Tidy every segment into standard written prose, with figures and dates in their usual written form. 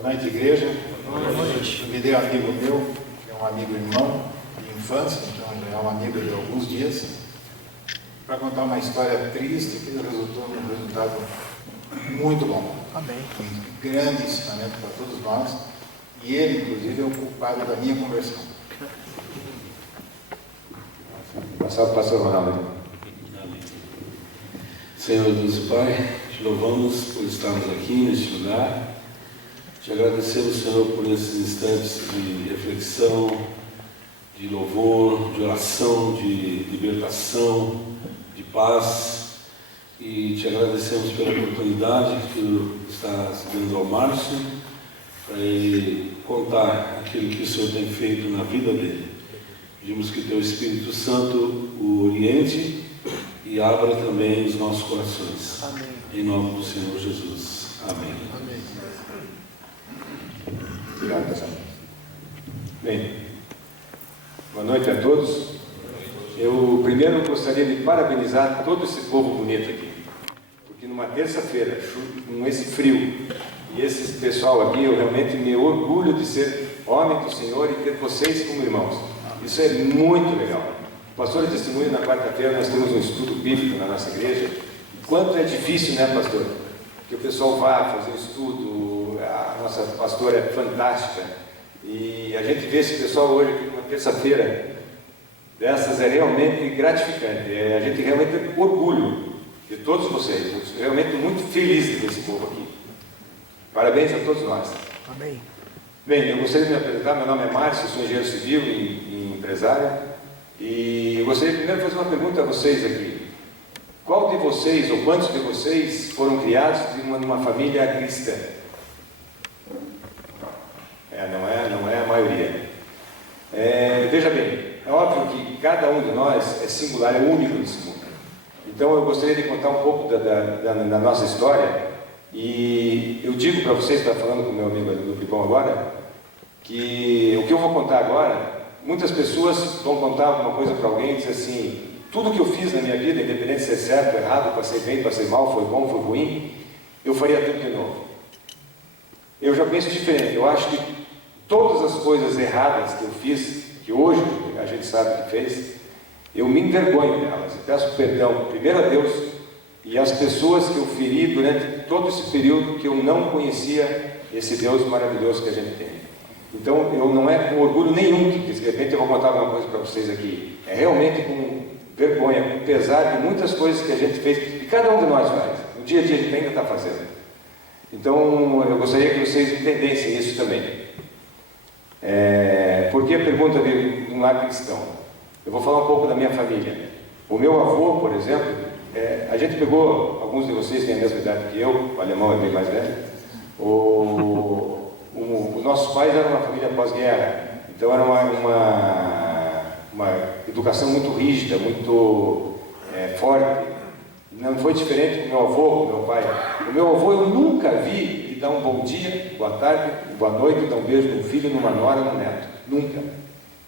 Boa noite, igreja. Boa noite. Convidei um amigo meu, que é um amigo irmão de infância, então já é um amigo de alguns dias, para contar uma história triste que resultou num resultado muito bom. Amém. Um grande ensinamento para todos nós, e ele, inclusive, é o culpado da minha conversão. Passar para o pastor Ronaldo. Senhor Deus e Pai, te louvamos por estarmos aqui neste lugar. Te agradecemos, Senhor, por esses instantes de reflexão, de louvor, de oração, de libertação, de paz. E te agradecemos pela oportunidade que tu estás dando ao Márcio para ele contar aquilo que o Senhor tem feito na vida dele. Pedimos que teu Espírito Santo o oriente e abra também os nossos corações. Amém. Em nome do Senhor Jesus. Amém. Amém. Obrigado, pessoal. Bem, boa noite a todos. Eu primeiro gostaria de parabenizar todo esse povo bonito aqui, porque numa terça-feira, com esse frio e esse pessoal aqui, eu realmente me orgulho de ser homem do Senhor e ter vocês como irmãos. Isso é muito legal. O pastor de testemunho, na quarta-feira, nós temos um estudo bíblico na nossa igreja. Quanto é difícil, né, pastor? Que o pessoal vá fazer um estudo, a nossa pastora é fantástica, e a gente vê esse pessoal hoje, uma terça-feira dessas, é realmente gratificante. A gente realmente tem orgulho de todos vocês. Eu sou realmente muito feliz de ver esse povo aqui. Parabéns a todos nós. Amém. Bem, eu gostaria de me apresentar. Meu nome é Márcio, sou engenheiro civil e empresário, e eu gostaria primeiro de fazer uma pergunta a vocês aqui. Qual de vocês, ou quantos de vocês, foram criados numa família cristã? Não é a maioria. Veja bem, é óbvio que cada um de nós é singular, é único nesse mundo. Então eu gostaria de contar um pouco da nossa história, e eu digo para vocês, está falando com o meu amigo do Pipão agora, que o que eu vou contar agora, muitas pessoas vão contar alguma coisa para alguém e dizer assim: tudo que eu fiz na minha vida, independente se é certo ou errado, passei bem, passei mal, foi bom, foi ruim, eu faria tudo de novo. Eu já penso diferente. Eu acho que todas as coisas erradas que eu fiz, que hoje a gente sabe que fez, eu me envergonho delas e peço perdão primeiro a Deus e às pessoas que eu feri durante todo esse período que eu não conhecia esse Deus maravilhoso que a gente tem. Então eu não é com orgulho nenhum que de repente eu vou contar alguma coisa para vocês aqui. É realmente com vergonha, com pesar de muitas coisas que a gente fez, e cada um de nós faz, no dia a dia a gente ainda está fazendo. Então eu gostaria que vocês entendessem isso também. Por que a pergunta de um lar cristão? Eu vou falar um pouco da minha família. O meu avô, por exemplo, a gente pegou, alguns de vocês têm a mesma idade que eu, o alemão é bem mais velho. Os nossos pais eram uma família pós-guerra, então era uma educação muito rígida, muito forte. Não foi diferente do meu avô, do meu pai. O meu avô eu nunca vi ele dar um bom dia, boa tarde, boa noite, dar um beijo no filho, numa nora, no neto. Nunca.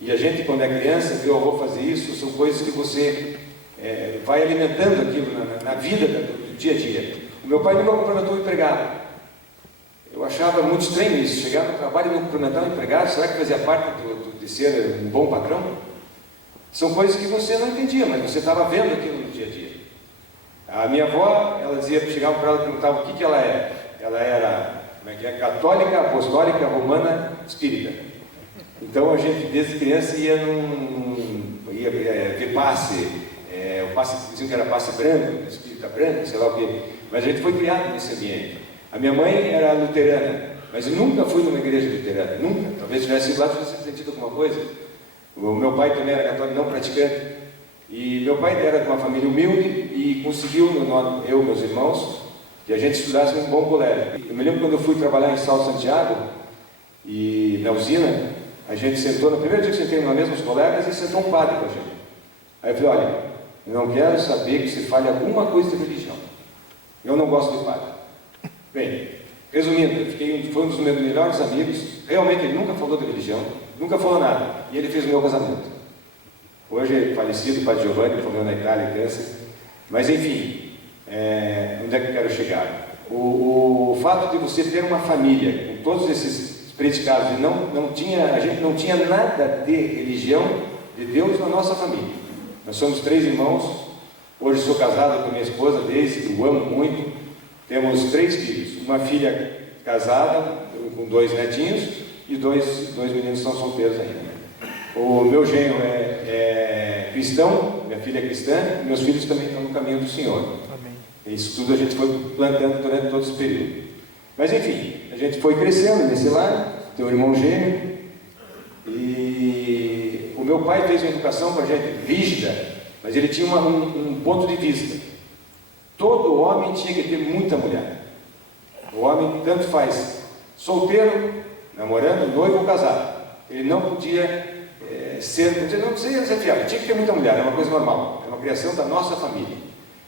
E a gente, quando é criança, vê o avô fazer isso, são coisas que você vai alimentando aquilo na vida do dia a dia. O meu pai nunca cumprimentou o empregado. Eu achava muito estranho isso, chegar no trabalho e não cumprimentar o empregado. Será que fazia parte de ser um bom patrão? São coisas que você não entendia, mas você estava vendo aquilo no dia a dia. A minha avó, ela dizia, chegava para ela e perguntava o que ela era. Ela era, católica, apostólica, romana, espírita. Então a gente, desde criança, ia ver passe. O passe, diziam que era passe branco, espírita branco, sei lá o quê. Mas a gente foi criado nesse ambiente. A minha mãe era luterana, mas eu nunca fui numa igreja luterana, nunca. Talvez tivesse ido lá, tivesse sentido alguma coisa. O meu pai também era católico, não praticante. E meu pai era de uma família humilde e conseguiu, eu e meus irmãos, que a gente estudasse num bom colégio. Eu me lembro quando eu fui trabalhar em Sal Santiago, e na usina, a gente sentou, no primeiro dia que sentei na mesma, os colegas, e sentou um padre com a gente. Aí eu falei: olha, eu não quero saber que se fale alguma coisa de religião. Eu não gosto de padre. Bem, resumindo, foi um dos meus melhores amigos. Realmente ele nunca falou de religião, nunca falou nada, e ele fez o meu casamento. Hoje é falecido, o padre Giovanni, morreu na Itália, câncer. Mas enfim, onde é que eu quero chegar? O fato de você ter uma família com todos esses predicados, e a gente não tinha nada de religião, de Deus na nossa família. Nós somos 3 irmãos, hoje sou casado com minha esposa, desde que eu amo muito, temos 3 filhos, uma filha casada, com 2 netinhos, e dois meninos que são solteiros ainda. O meu genro é cristão, minha filha é cristã, e meus filhos também estão no caminho do Senhor. Amém. Isso tudo a gente foi plantando durante todo esse período. Mas enfim, a gente foi crescendo nesse lar, tem um irmão gêmeo, e o meu pai fez uma educação com a gente rígida, mas ele tinha um ponto de vista. Todo homem tinha que ter muita mulher. O homem tanto faz solteiro, namorando, noivo ou casado. Ele não podia não precisa ser fiel, tinha que ter muita mulher, é uma coisa normal, é uma criação da nossa família.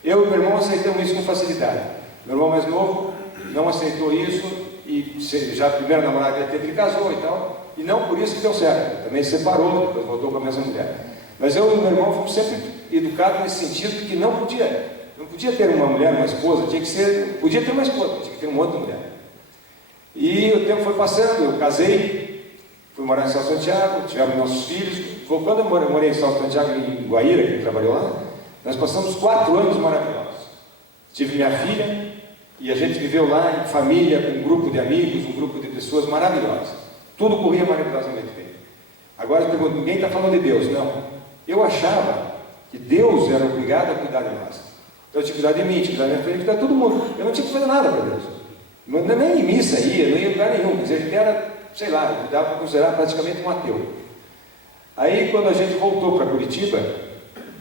Eu e meu irmão aceitamos isso com facilidade. Meu irmão mais novo não aceitou isso, e já a primeira namorada que ele teve, ele casou e tal, e não por isso que deu certo, também se separou, depois voltou com a mesma mulher. Mas eu e meu irmão fomos sempre educados nesse sentido que não podia ter uma mulher, uma esposa, podia ter uma esposa, tinha que ter uma outra mulher. E o tempo foi passando, eu casei, fui morar em São Santiago, tivemos nossos filhos. Quando eu morei em São Santiago, em Guaíra, que ele trabalhou lá, nós passamos 4 anos maravilhosos. Tive minha filha, e a gente viveu lá em família, com um grupo de amigos, um grupo de pessoas maravilhosas. Tudo corria maravilhosamente bem. Agora, ninguém está falando de Deus, não. Eu achava que Deus era obrigado a cuidar de nós. Então eu tinha que cuidar de mim, tinha que cuidar da minha filha, tinha que cuidar de todo mundo. Eu não tinha que fazer nada para Deus. Nem em missa ia, não ia em lugar nenhum. Quer dizer, a gente era, sei lá, dava para considerar praticamente um ateu. Aí, quando a gente voltou para Curitiba,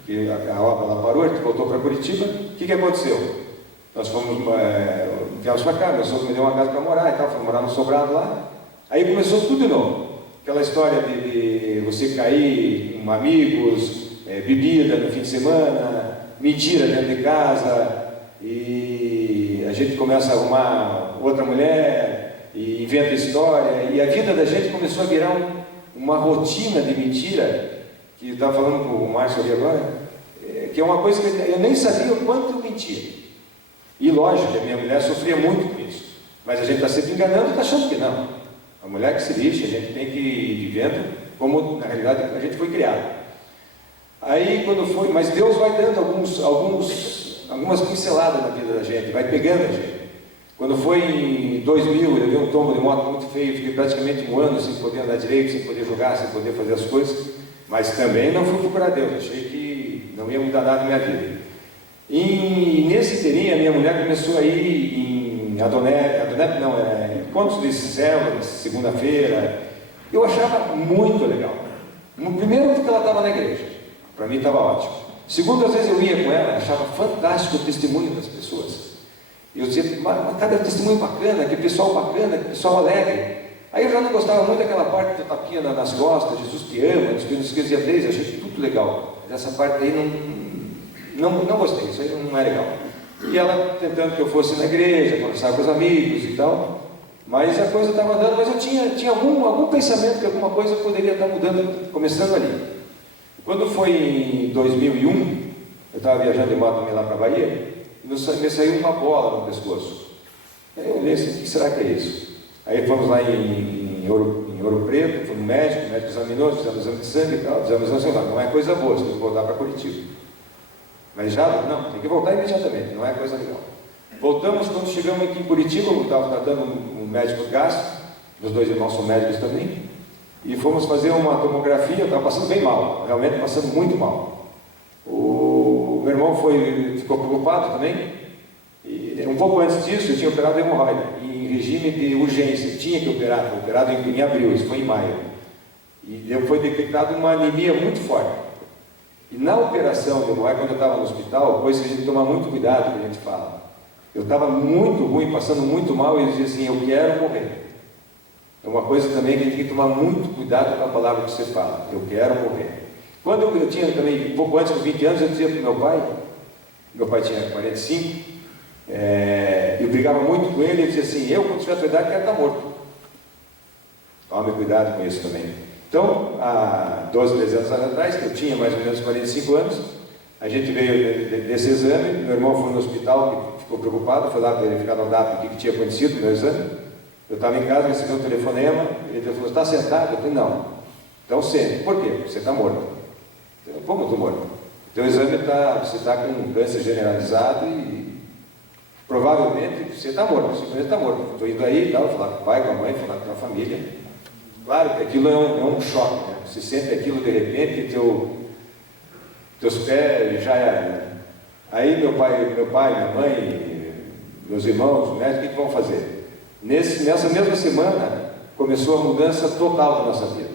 que a obra lá parou, a gente voltou para Curitiba, o que aconteceu? Nós viemos para cá, meu sogro me deu uma casa para morar e tal, fomos morar no sobrado lá. Aí começou tudo de novo. Aquela história de você cair com amigos, bebida no fim de semana, mentira dentro de casa, e a gente começa a arrumar outra mulher, e inventa história, e a vida da gente começou a virar uma rotina de mentira, que eu estava falando com o Márcio ali agora, que é uma coisa que eu nem sabia o quanto eu mentia. E lógico, a minha mulher sofria muito com isso, mas a gente está sempre enganando e está achando que não. A mulher que se lixe, a gente tem que ir vivendo como na realidade a gente foi criado. Aí quando foi, mas Deus vai dando algumas pinceladas na vida da gente, vai pegando a gente. Quando foi em 2000, eu levei um tombo de moto muito feio, fiquei praticamente 1 ano sem poder andar direito, sem poder jogar, sem poder fazer as coisas, mas também não fui procurar Deus, achei que não ia mudar nada na minha vida. E nesse inteirinho, a minha mulher começou a ir em encontros de célula, segunda-feira. Eu achava muito legal. Primeiro, porque ela estava na igreja, para mim estava ótimo. Segundo, às vezes eu ia com ela, achava fantástico o testemunho das pessoas. Eu dizia, mas cada testemunho bacana, que pessoal bacana, que pessoal alegre. Aí eu já não gostava muito daquela parte do tapinha nas costas, Jesus te ama, nos que dizia vez, eu achei tudo legal. Mas essa parte aí não gostei, isso aí não é legal. E ela tentando que eu fosse na igreja, conversar com os amigos e tal, mas a coisa estava andando, mas eu tinha algum pensamento que alguma coisa poderia estar mudando, começando ali. Quando foi em 2001, eu estava viajando de moto também lá para a Bahia, e me saiu uma bola no pescoço. Aí eu olhei assim, o que será que é isso? Aí fomos lá em Ouro Preto, fomos no médico, o médico examinou, fizemos exame de sangue e tal, fizemos exame, não é coisa boa, você tem que voltar para Curitiba. Mas já, não, tem que voltar imediatamente, não é coisa legal. Voltamos, quando chegamos aqui em Curitiba, eu estava tratando um médico gastro, meus 2 irmãos são médicos também, e fomos fazer uma tomografia, eu estava passando bem mal, realmente passando muito mal. O meu irmão ficou preocupado também, e um pouco antes disso eu tinha operado a hemorroida, em regime de urgência, tinha que operar, foi operado em abril, isso foi em maio. E foi detectado uma anemia muito forte. E na operação de hemorroida, quando eu estava no hospital, coisa que a gente toma muito cuidado, que a gente fala. Eu estava muito ruim, passando muito mal, e eu dizia assim, eu quero morrer. É uma coisa também que a gente tem que tomar muito cuidado com a palavra que você fala, eu quero morrer. Quando eu tinha também, um pouco antes dos 20 anos, eu dizia para o meu pai tinha 45, eu brigava muito com ele, ele dizia assim, eu quando tiver a tua idade quero estar morto. Tome cuidado com isso também. Então, há 12, 13 anos atrás, que eu tinha mais ou menos 45 anos, a gente veio desse exame, meu irmão foi no hospital, ficou preocupado, foi lá verificar no DAP o que tinha acontecido no meu exame. Eu estava em casa, recebi um telefonema, ele falou, está sentado? Eu falei, não. Então sente. Por quê? Você está morto. Eu falei, como eu estou morto? Teu exame você está com um câncer generalizado e provavelmente você está morto, simplesmente está morto. Estou indo aí e tal, falar com o pai, com a mãe, falar com a família. Claro que aquilo é um choque, né? Você sente aquilo de repente, teus pés já eram, né? Aí meu pai, minha mãe, meus irmãos, os médicos, o que vão fazer? Nessa mesma semana começou a mudança total da nossa vida.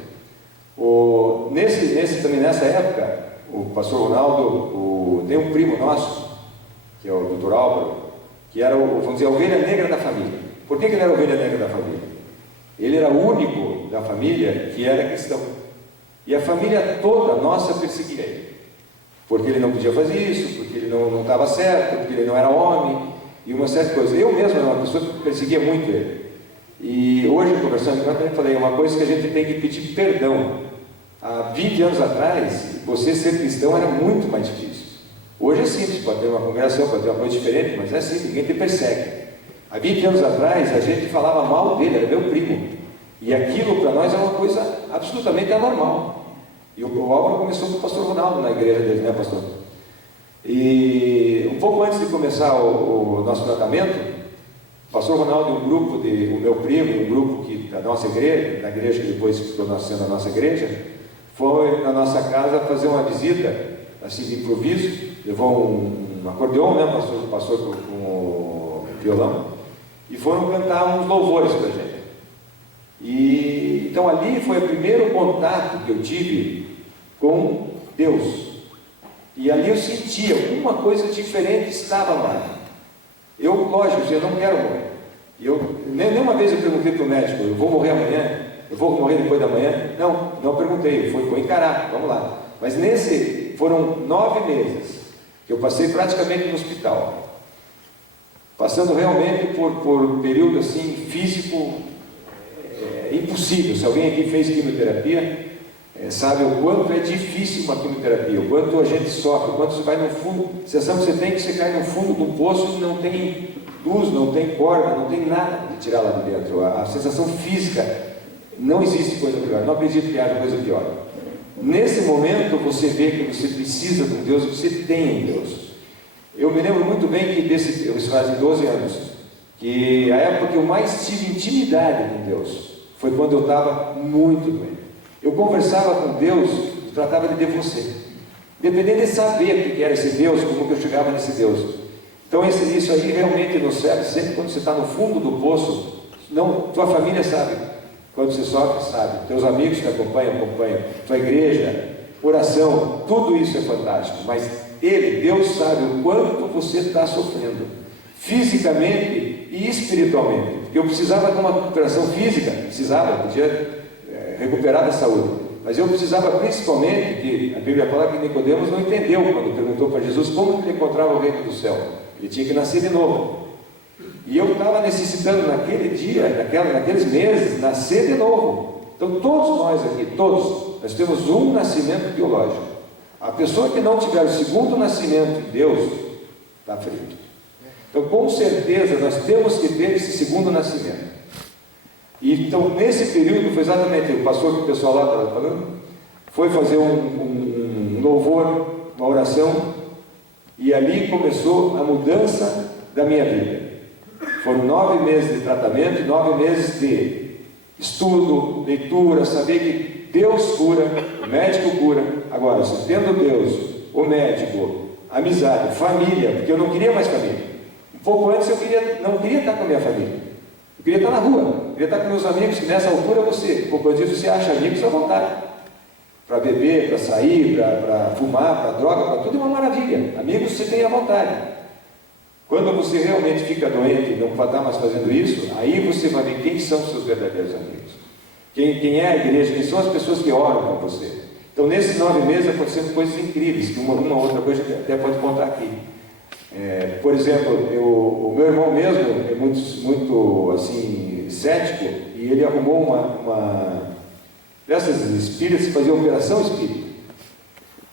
Também nessa época, o pastor Ronaldo tem um primo nosso, que é o Dr. Álvaro, que era, vamos dizer, a ovelha negra da família. Por que ele era a ovelha negra da família? Ele era o único da família que era cristão. E a família toda nossa perseguia ele. Porque ele não podia fazer isso, porque ele não estava certo, porque ele não era homem, e uma certa coisa. Eu mesmo era uma pessoa que perseguia muito ele. E hoje, conversando com ele, eu falei, uma coisa que a gente tem que pedir perdão. Há 20 anos atrás, você ser cristão era muito mais difícil. Hoje é simples, pode ter uma congregação, pode ter uma coisa diferente, mas é assim, ninguém te persegue. Há 20 anos atrás, a gente falava mal dele, era meu primo. E aquilo para nós é uma coisa absolutamente anormal. E o Álvaro começou com o pastor Ronaldo na igreja dele, né, pastor? E um pouco antes de começar o nosso tratamento, o pastor Ronaldo e um grupo o meu primo, um grupo da nossa igreja, da igreja que depois ficou sendo a nossa igreja, foi na nossa casa fazer uma visita, assim, de improviso, levou um acordeão, né, pastor com o violão, e foram cantar uns louvores para a gente. E então ali foi o primeiro contato que eu tive com Deus. E ali eu senti alguma coisa diferente estava lá. Lógico, eu não quero morrer. Nenhuma vez eu perguntei para o médico, eu vou morrer amanhã? Eu vou morrer depois da manhã? Não perguntei, foi encarar, vamos lá. Mas foram 9 meses que eu passei praticamente no hospital. Passando realmente por um período assim, físico, impossível. Se alguém aqui fez quimioterapia, sabe o quanto é difícil uma quimioterapia, o quanto a gente sofre, o quanto você vai no fundo, a sensação que você tem que você cai no fundo do poço e não tem luz, não tem corda, não tem nada de tirar lá de dentro. A sensação física, não existe coisa pior, não acredito que haja coisa pior. Nesse momento você vê que você precisa de um Deus, você tem um Deus. Eu me lembro muito bem que isso faz 12 anos, que a época que eu mais tive intimidade com Deus foi quando eu estava muito doente. Eu conversava com Deus e tratava de você, dependendo de saber o que era esse Deus, como que eu chegava nesse Deus. Então isso aí realmente no céu, sempre quando você está no fundo do poço, tua família sabe, quando você sofre, sabe, teus amigos que acompanham, tua igreja, oração, tudo isso é fantástico, mas Deus sabe o quanto você está sofrendo, fisicamente e espiritualmente, porque eu precisava de uma recuperação física, podia recuperar da saúde, mas eu precisava principalmente, que a Bíblia fala que Nicodemos não entendeu quando perguntou para Jesus como ele encontrava o reino do céu, ele tinha que nascer de novo, e eu estava necessitando naquele dia, naqueles meses, nascer de novo. Então todos nós aqui, nós temos um nascimento biológico. A pessoa que não tiver o segundo nascimento de Deus, está frito. Então com certeza nós temos que ter esse segundo nascimento. E, então nesse período foi exatamente o pastor que o pessoal lá estava falando, foi fazer um louvor, uma oração, e ali começou a mudança da minha vida. Foram 9 meses de tratamento, 9 meses de estudo, leitura, saber que Deus cura, o médico cura. Agora, se tendo Deus, o médico, amizade, família, porque eu não queria mais família. Um pouco antes eu não queria estar com a minha família. Eu queria estar na rua, eu queria estar com meus amigos, que nessa altura um pouco antes você acha amigos à vontade. Para beber, para sair, para fumar, para droga, para tudo é uma maravilha. Amigos você tem à vontade. Quando você realmente fica doente e não vai estar mais fazendo isso, aí você vai ver quem são os seus verdadeiros amigos. Quem é a igreja, quem são as pessoas que oram com você. Então, nesses 9 meses aconteceram coisas incríveis, que uma outra coisa que até pode contar aqui. Por exemplo, o meu irmão mesmo é muito assim, cético, e ele arrumou uma dessas espíritas que fazia operação espírita.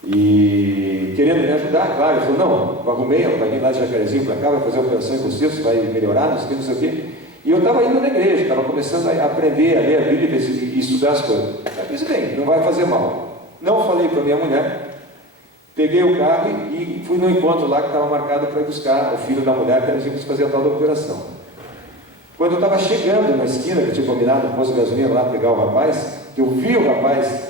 E querendo me ajudar, claro, ele falou, não, eu arrumei, ela vai vir lá de Jacarezinho para cá, vai fazer a operação em você vai melhorar, não sei o que. E eu estava indo na igreja, estava começando a aprender a ler a Bíblia e estudar as coisas. Eu disse, bem, não vai fazer mal. Não falei para minha mulher, peguei o carro e fui no encontro lá que estava marcado para ir buscar o filho da mulher que nós íamos fazer a tal da operação. Quando eu estava chegando na esquina, que eu tinha combinado no posto de gasolina lá pegar o rapaz, que eu vi o rapaz,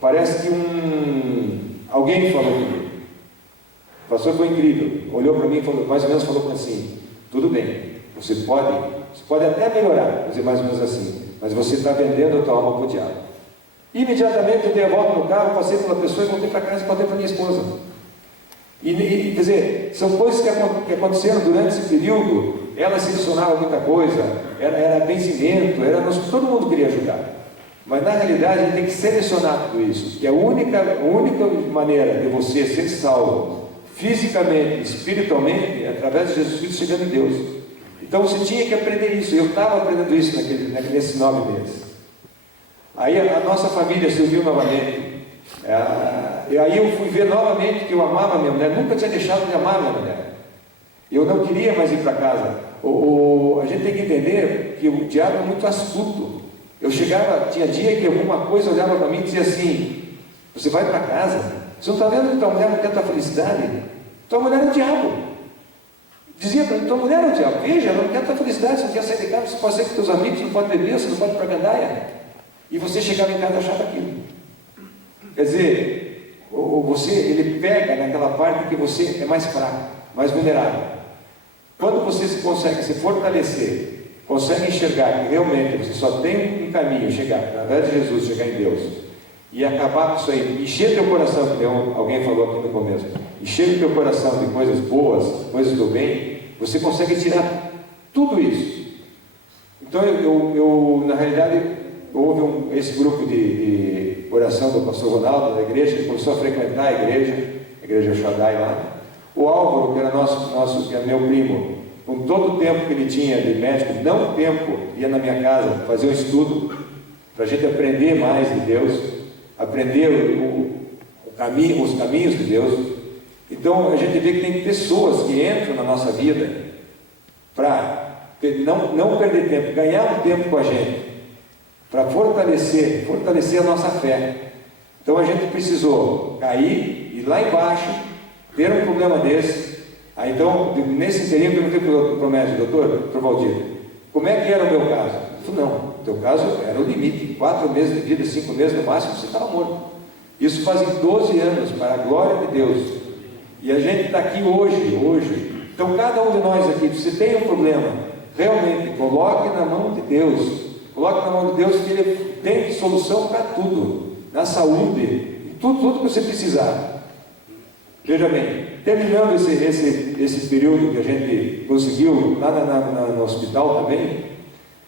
parece que alguém falou comigo. O pastor foi incrível, olhou para mim e falou, mais ou menos falou assim, tudo bem, você pode até melhorar, vou dizer mais ou menos assim, mas você está vendendo a tua alma para o diabo. Imediatamente eu dei a volta no carro, passei pela pessoa e voltei para casa e contei para minha esposa. Quer dizer, são coisas que aconteceram durante esse período. Ela selecionava muita coisa, era benzimento, todo mundo queria ajudar. Mas na realidade a gente tem que selecionar tudo isso, que a única maneira de você ser salvo, fisicamente, espiritualmente, é através de Jesus Cristo chegando em Deus. Então você tinha que aprender isso, eu estava aprendendo isso nesses 9 meses. Aí a nossa família se uniu novamente, e aí eu fui ver novamente que eu amava minha mulher, nunca tinha deixado de amar minha mulher. Eu não queria mais ir para casa. A gente tem que entender que o diabo é muito astuto. Eu chegava, tinha dia que alguma coisa olhava para mim e dizia assim, você vai para casa, você não está vendo que tua mulher não quer tua felicidade? Tua mulher é o diabo. Dizia para mim, tua mulher é o diabo, veja, ela não quer tua felicidade, você não quer sair de casa, você pode sair com teus amigos, você não pode beber, você não pode ir para a gandaia. E você chegava em casa e achava aquilo. Quer dizer, ele pega naquela parte que você é mais fraco, mais vulnerável. Quando você consegue se fortalecer, consegue enxergar que realmente você só tem um caminho, chegar através de Jesus, chegar em Deus, e acabar com isso aí, encher teu coração, que alguém falou aqui no começo, encher teu coração de coisas boas, coisas do bem, você consegue tirar tudo isso. Então na realidade, houve esse grupo de oração do pastor Ronaldo da igreja, ele começou a frequentar a igreja Shaddai lá. O Álvaro, que era que era meu primo, com todo o tempo que ele tinha de médico, não tempo, ia na minha casa fazer um estudo, para a gente aprender mais de Deus, aprender os caminhos de Deus. Então a gente vê que tem pessoas que entram na nossa vida para não perder tempo, ganhar um tempo com a gente, para fortalecer a nossa fé. Então a gente precisou cair, ir lá embaixo, ter um problema desse. Aí então, nesse interim, eu perguntei para o médico, doutor Valdir, como é que era o meu caso? Ele falou, não, o teu caso era o limite, 4 meses de vida, 5 meses no máximo, você estava morto. Isso fazem 12 anos, para a glória de Deus. E a gente está aqui hoje. Então cada um de nós aqui, se tem um problema, realmente, coloque na mão de Deus. Coloque na mão de Deus que Ele tem solução para tudo, na saúde, tudo que você precisar. Veja bem, terminando esse período que a gente conseguiu lá no hospital também,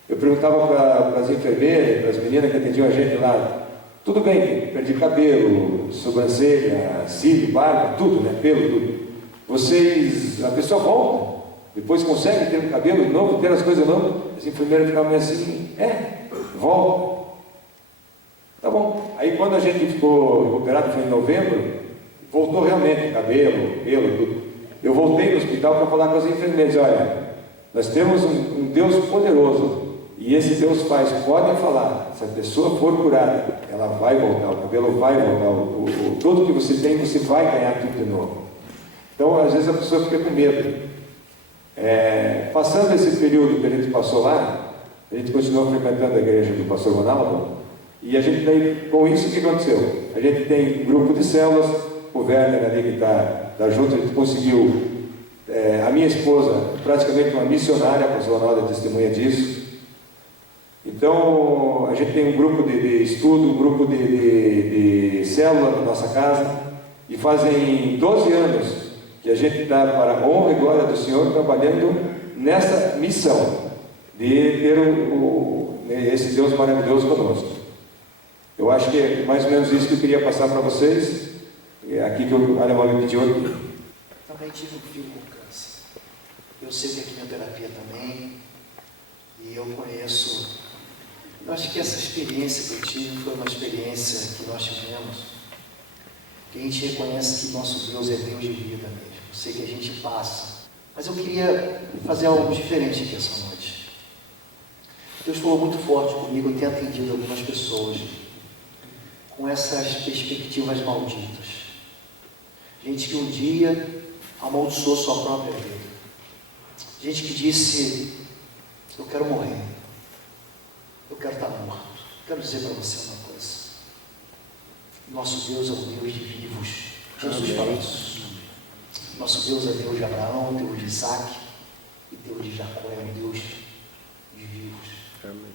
eu perguntava para as enfermeiras, para as meninas que atendiam a gente lá, tudo bem, perdi cabelo, sobrancelha, cílio, barba, tudo, né? Pelo, tudo. A pessoa volta, depois consegue ter um cabelo de novo, ter as coisas novas. As enfermeiras ficavam assim, volta. Tá bom. Aí quando a gente ficou recuperado, foi em novembro, voltou realmente cabelo, pelo, tudo. Eu voltei no hospital para falar com as enfermeiras, olha, nós temos um Deus poderoso, e esse Deus podem falar, se a pessoa for curada, ela vai voltar, o cabelo vai voltar, tudo que você tem, você vai ganhar tudo de novo. Então, às vezes a pessoa fica com medo. Passando esse período que a gente passou lá, a gente continuou frequentando a igreja do pastor Ronaldo, e a gente tem, com isso, o que aconteceu? A gente tem um grupo de células, o Werner ali que está junto, a gente conseguiu, a minha esposa, praticamente uma missionária, a pastor Ronaldo é testemunha disso. Então, a gente tem um grupo de estudo, um grupo de célula na nossa casa, e fazem 12 anos que a gente está, para a honra e glória do Senhor, trabalhando nessa missão de ter esse Deus maravilhoso conosco. Eu acho que é mais ou menos isso que eu queria passar para vocês, aqui que o Alemão me pediu aqui. Também tive um filho com câncer. Eu sei que a quimioterapia também, e eu conheço. Eu acho que essa experiência que eu tive foi uma experiência que nós tivemos, que a gente reconhece que nosso Deus é Deus de vida mesmo. Eu sei que a gente passa. Mas eu queria fazer algo diferente aqui essa noite. Deus falou muito forte comigo, eu tenho atendido algumas pessoas com essas perspectivas malditas. Gente que um dia amaldiçoou sua própria vida. Gente que disse, eu quero morrer. Eu quero estar morto. Quero dizer para você uma coisa. Nosso Deus é um Deus de vivos. Jesus falou isso. Nosso Deus é Deus de Abraão, Deus de Isaac e Deus de Jacó. É um Deus de vivos. Amém.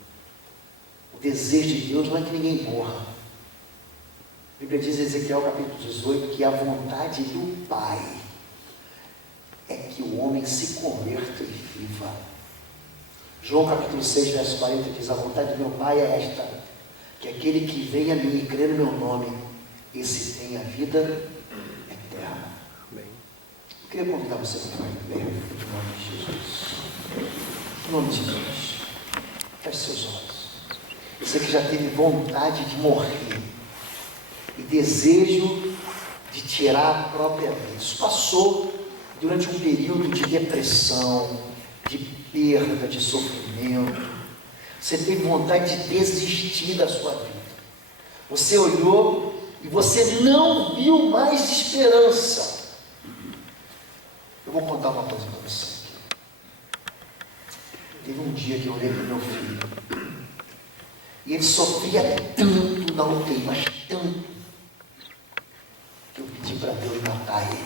O desejo de Deus não é que ninguém morra. A Bíblia diz em Ezequiel capítulo 18 que a vontade do Pai é que o homem se converta e viva. João capítulo 6, verso 40 diz, a vontade do meu Pai é esta, que aquele que vem a mim e crê no meu nome, esse tem a vida eterna. Amém. Eu queria convidar você para ficar em pé, em nome de Jesus. Em nome de Deus. Feche seus olhos. Você que já teve vontade de morrer e desejo de tirar a própria vida. Isso passou durante um período de depressão, de perda, de sofrimento. Você teve vontade de desistir da sua vida. Você olhou e você não viu mais esperança. Eu vou contar uma coisa para você aqui. Teve um dia que eu olhei para o meu filho e ele sofria tanto na UTI, mas tanto, que eu pedi para Deus matar ele.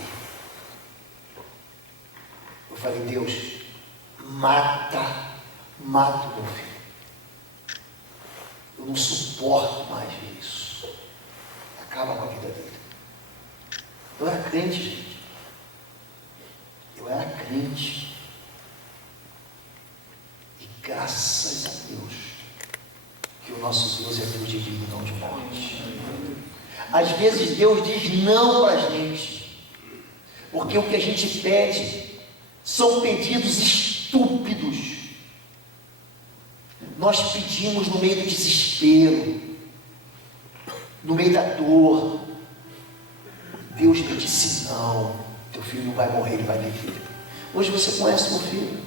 Eu falei, Deus, mata o meu filho. Eu não suporto mais ver isso. Acaba com a vida dele. Eu era crente, gente. Eu era crente. E graças a Deus que o nosso Deus é Deus de vida e não de morte. Às vezes Deus diz não para a gente, porque o que a gente pede são pedidos estúpidos. Nós pedimos no meio do desespero, no meio da dor. Deus me disse não, teu filho não vai morrer, ele vai viver. Hoje você conhece meu filho,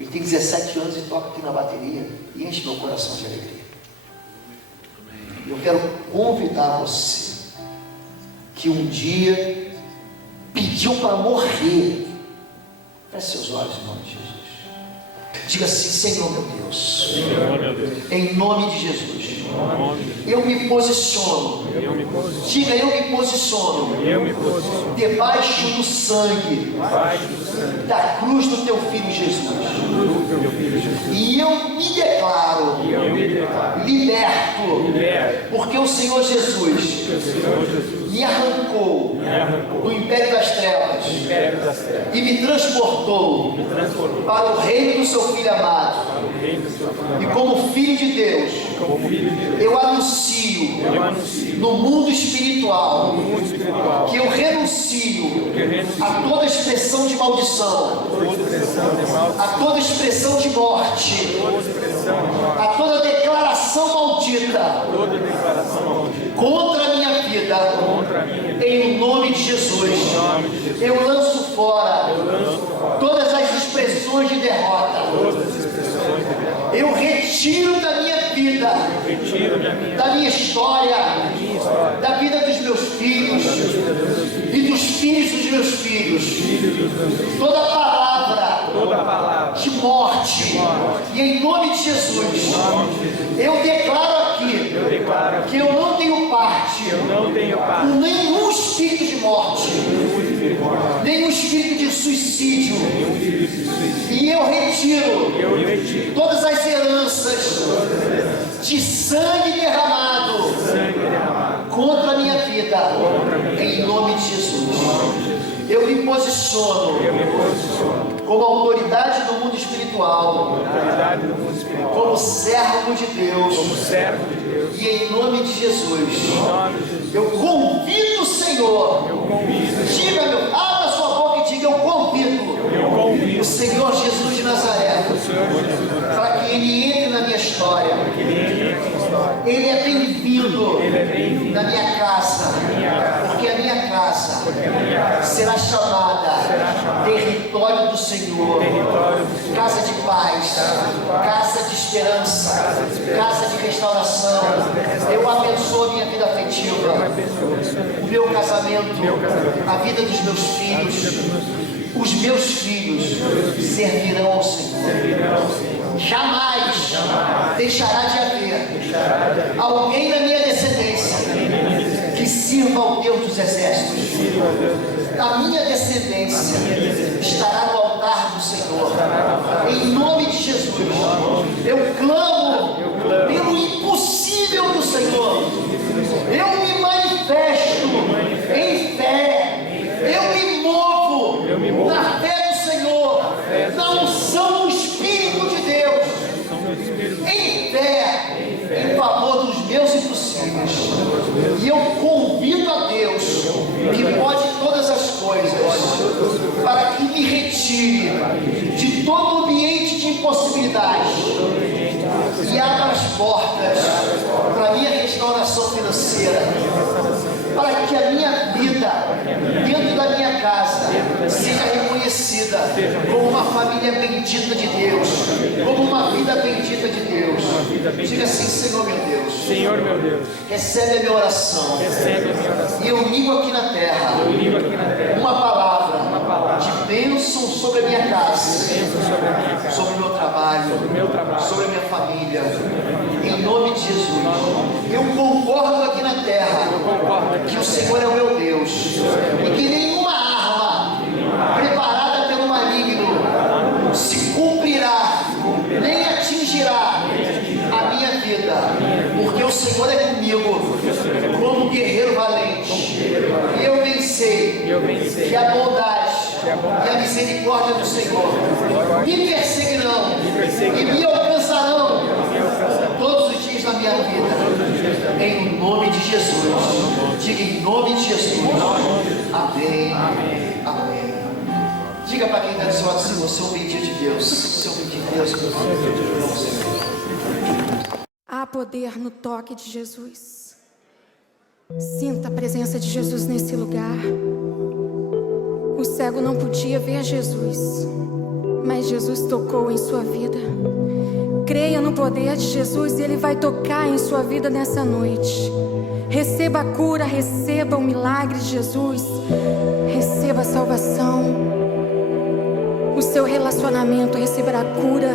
ele tem 17 anos e toca aqui na bateria e enche meu coração de alegria. Eu quero convidar você que um dia pediu para morrer. Feche seus olhos em nome de Jesus. Diga assim, Senhor meu Deus, em nome de Jesus, eu me posiciono, diga eu me posiciono, debaixo do sangue da cruz do teu filho Jesus, e eu me declaro liberto, porque o Senhor Jesus me arrancou do império das trevas e me transportou para o reino do seu Filho amado. E como filho de Deus, eu anuncio no mundo espiritual que eu renuncio a toda expressão de maldição, a toda expressão de morte, a toda declaração maldita contra a minha vida, em nome de Jesus. Eu lanço fora todas as expressões de derrota. Eu retiro da minha vida, da minha história, da vida dos meus filhos e dos filhos dos meus filhos, toda palavra de morte. E em nome de Jesus, eu declaro aqui que eu não tenho parte com nenhum espírito de morte, nenhum espírito de suicídio. E eu retiro todas as heranças de sangue derramado contra a minha vida, em nome de Jesus. Eu me posiciono como autoridade do mundo espiritual, como servo de Deus, e em nome de Jesus, eu convido o Senhor, diga-me, abra sua boca e diga, eu convido o Senhor Jesus de Nazaré, para que Ele entre na minha história. Ele é bem-vindo na minha casa, porque a minha casa será chamada território território do Senhor, casa de paz, casa de esperança, casa de restauração. Eu abençoo a minha vida afetiva, o meu casamento, a vida dos meus filhos. Os meus filhos servirão ao Senhor. Jamais deixará de haver alguém na minha descendência que sirva ao Deus dos exércitos. A minha descendência estará no altar do Senhor. Em nome de Jesus, eu clamo pelo impossível do Senhor. Eu me manifesto em fé. Eu me movo na fé do Senhor, na unção do Espírito de Deus, em fé, em favor dos meus impossíveis. E eu convido a Deus, que pode todas as coisas, para que me retire de todo ambiente de impossibilidade e abra as portas para a minha restauração financeira, para que a minha vida dentro da minha casa seja reconhecida como uma família bendita de Deus, como uma vida bendita de Deus. Diga assim: Senhor meu Deus, Senhor meu Deus, recebe a minha oração, e eu ligo aqui na terra uma palavra de bênção sobre a minha casa, sobre o meu trabalho, sobre a minha família, em nome de Jesus. Eu concordo aqui na terra que o Senhor é o meu Deus, e que nenhuma arma preparada pelo maligno se cumprirá, nem atingirá a minha vida, porque o Senhor é comigo como um guerreiro valente. E eu pensei que a bondade e a misericórdia do Senhor me perseguirão e me alcançarão todos os dias da minha vida, em nome de Jesus. Diga: em nome de Jesus. Amém. Amém. Diga para quem está do seu lado: você é um bendito de Deus. Você é um bendito de Deus. Há poder no toque de Jesus. Sinta a presença de Jesus nesse lugar. O cego não podia ver Jesus, mas Jesus tocou em sua vida. Creia no poder de Jesus e Ele vai tocar em sua vida nessa noite. Receba a cura, receba o milagre de Jesus, receba a salvação. O seu relacionamento receberá cura.